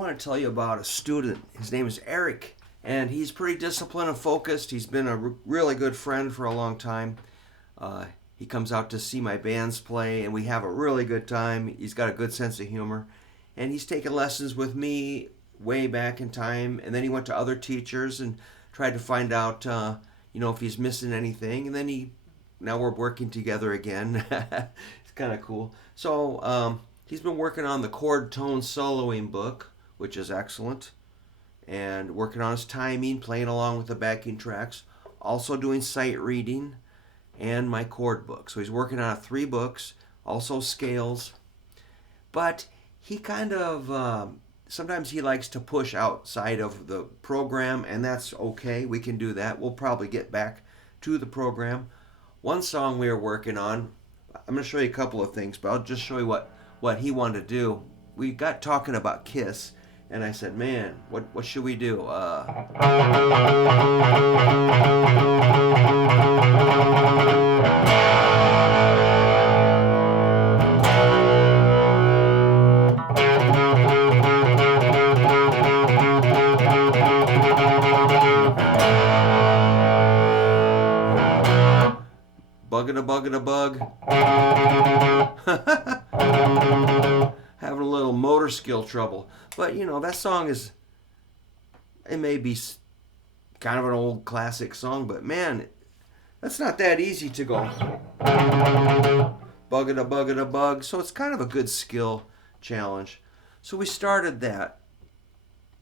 want to tell you about a student. His name is Eric, and he's pretty disciplined and focused. He's been a really good friend for a long time. He comes out to see my bands play, and we have a really good time. He's got a good sense of humor, and he's taken lessons with me way back in time, and then he went to other teachers and tried to find out, if he's missing anything, and then now we're working together again. It's kind of cool. So he's been working on the chord tone soloing book, which is excellent, and working on his timing, playing along with the backing tracks, also doing sight reading, and my chord book. So he's working on 3 books, also scales. But he kind of, sometimes he likes to push outside of the program, and that's okay. We can do that. We'll probably get back to the program. One song we are working on, I'm going to show you a couple of things, but I'll just show you what he wanted to do. We got talking about Kiss, and I said, man, what should we do? Bug. Having a little motor skill trouble. But, that song it may be kind of an old classic song, but man, that's not that easy to go. Bug. So it's kind of a good skill challenge. So we started that.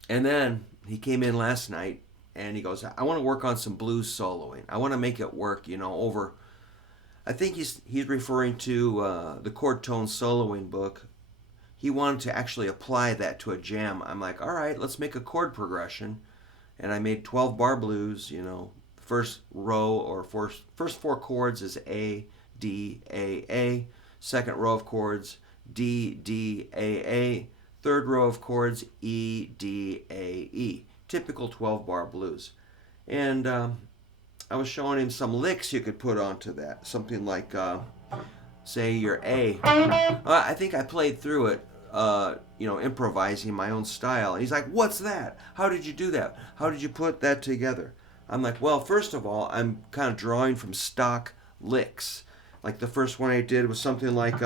And then he came in last night and he goes, I want to work on some blues soloing. I want to make it work, over... I think he's referring to the chord tone soloing book. He wanted to actually apply that to a jam. I'm like, all right, let's make a chord progression. And I made 12 bar blues, first row or first 4 chords is A, D, A. Second row of chords, D, D, A. Third row of chords, E, D, A, E. Typical 12 bar blues. And I was showing him some licks you could put onto that. Something like, say, your A. I think I played through it, improvising my own style. And he's like, what's that? How did you do that? How did you put that together? I'm like, well, first of all, I'm kind of drawing from stock licks. Like the first one I did was something like,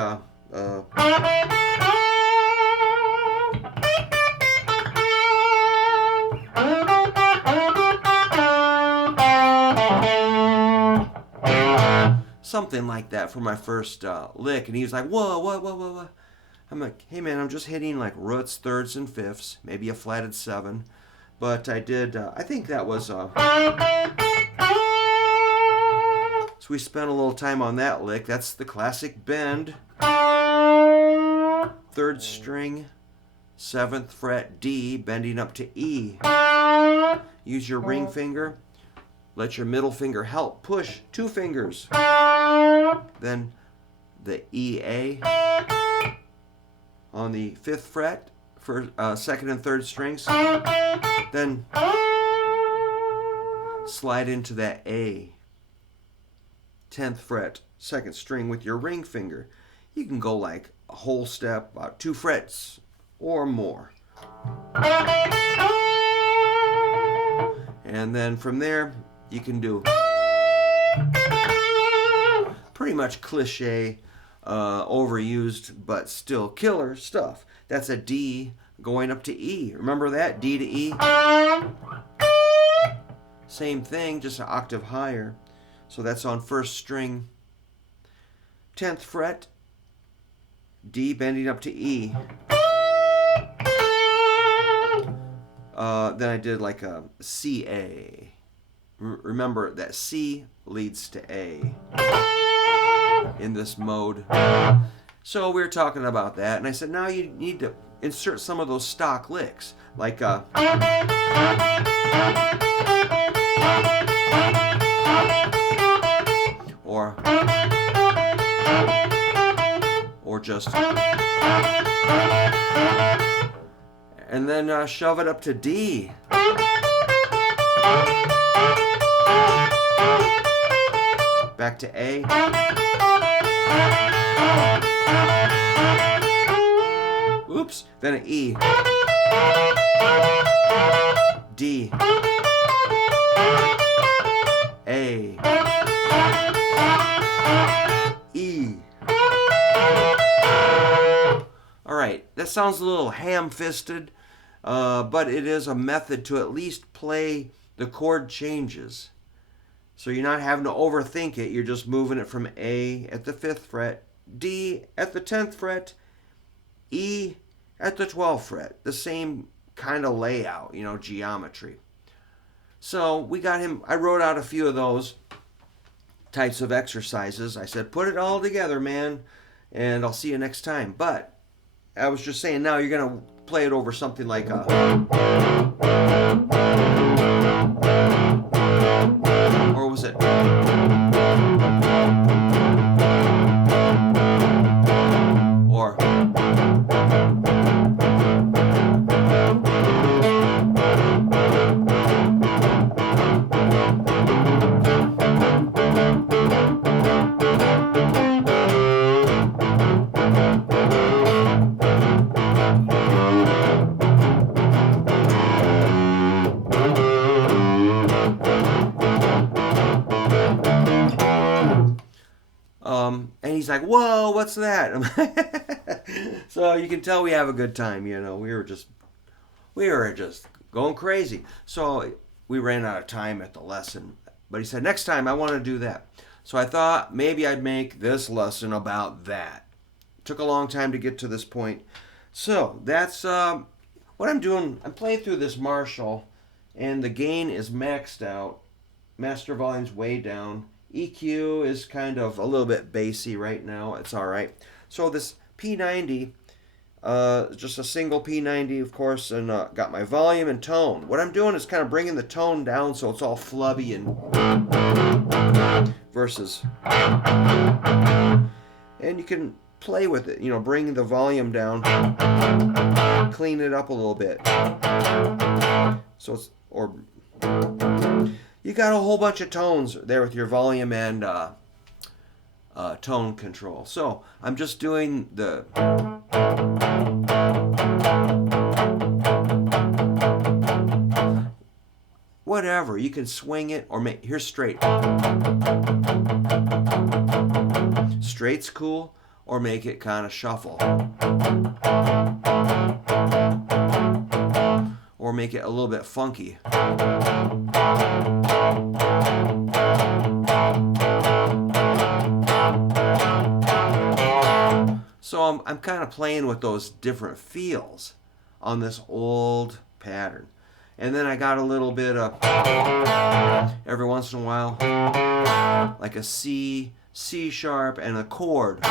something like that for my first lick. And he was like, whoa. I'm like, hey man, I'm just hitting like roots, thirds, and fifths, maybe a flatted 7. But I did, I think that was, so we spent a little time on that lick. That's the classic bend. 3rd string, 7th fret D, bending up to E. Use your ring finger. Let your middle finger help push 2 fingers. Then the EA on the 5th fret for 2nd and 3rd strings. Then slide into that A. 10th fret, 2nd string with your ring finger. You can go like a whole step, about 2 frets or more. And then from there, you can do pretty much cliche, overused, but still killer stuff. That's a D going up to E. Remember that? D to E. Same thing, just an octave higher. So that's on 1st string, 10th fret, D bending up to E. Then I did like a C-A. Remember that C leads to A in this mode. So we were talking about that, and I said, now you need to insert some of those stock licks, like or just, and then shove it up to D. Back to A. Oops, then an E, D, A, E. Alright, that sounds a little ham-fisted, but it is a method to at least play the chord changes. So you're not having to overthink it, you're just moving it from A at the 5th fret, D at the 10th fret, E at the 12th fret. The same kind of layout, geometry. So we got him, I wrote out a few of those types of exercises. I said, put it all together, man, and I'll see you next time. But I was just saying, now you're going to play it over something like a... Or was it... Or... And he's like, whoa, what's that? So you can tell we have a good time, we were just going crazy. So we ran out of time at the lesson. But he said, next time I want to do that. So I thought maybe I'd make this lesson about that. Took a long time to get to this point. So that's what I'm doing. I'm playing through this Marshall, and the gain is maxed out. Master volume's way down. EQ is kind of a little bit bassy right now. It's all right. So this P90, just a single P90, of course, and got my volume and tone. What I'm doing is kind of bringing the tone down so it's all flubby and versus. And you can play with it, bring the volume down, clean it up a little bit. So it's, or... You got a whole bunch of tones there with your volume and tone control. So I'm just doing the... Whatever. You can swing it or make... Here's straight. Straight's cool, or make it kind of shuffle. Or make it a little bit funky. So I'm kind of playing with those different feels on this old pattern. And then I got a little bit of, every once in a while, like a C, C sharp, and a chord.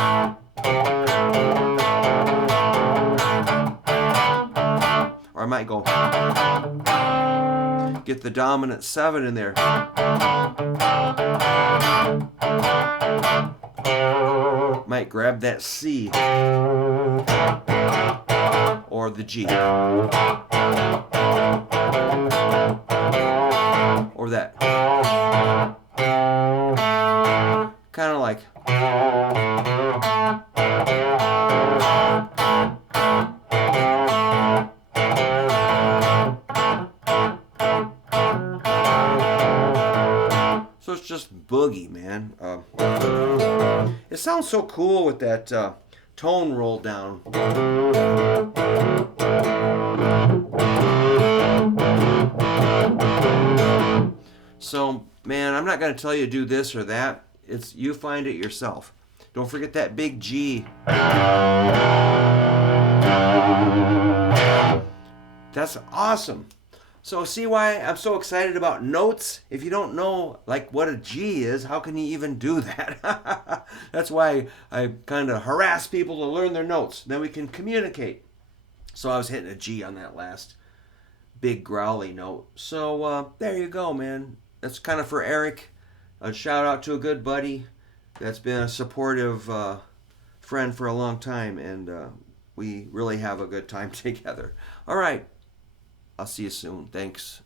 Or I might go, get the dominant 7 in there. Might grab that C. Or the G. Or that. Kind of like. So it's just boogie, man. It sounds so cool with that tone roll down. So, man, I'm not going to tell you to do this or that. It's you find it yourself. Don't forget that big G. That's awesome. So see why I'm so excited about notes? If you don't know like what a G is, how can you even do that? That's why I kind of harass people to learn their notes. Then we can communicate. So I was hitting a G on that last big growly note. So there you go, man. That's kind of for Eric. A shout out to a good buddy that's been a supportive friend for a long time, and we really have a good time together. All right. I'll see you soon. Thanks.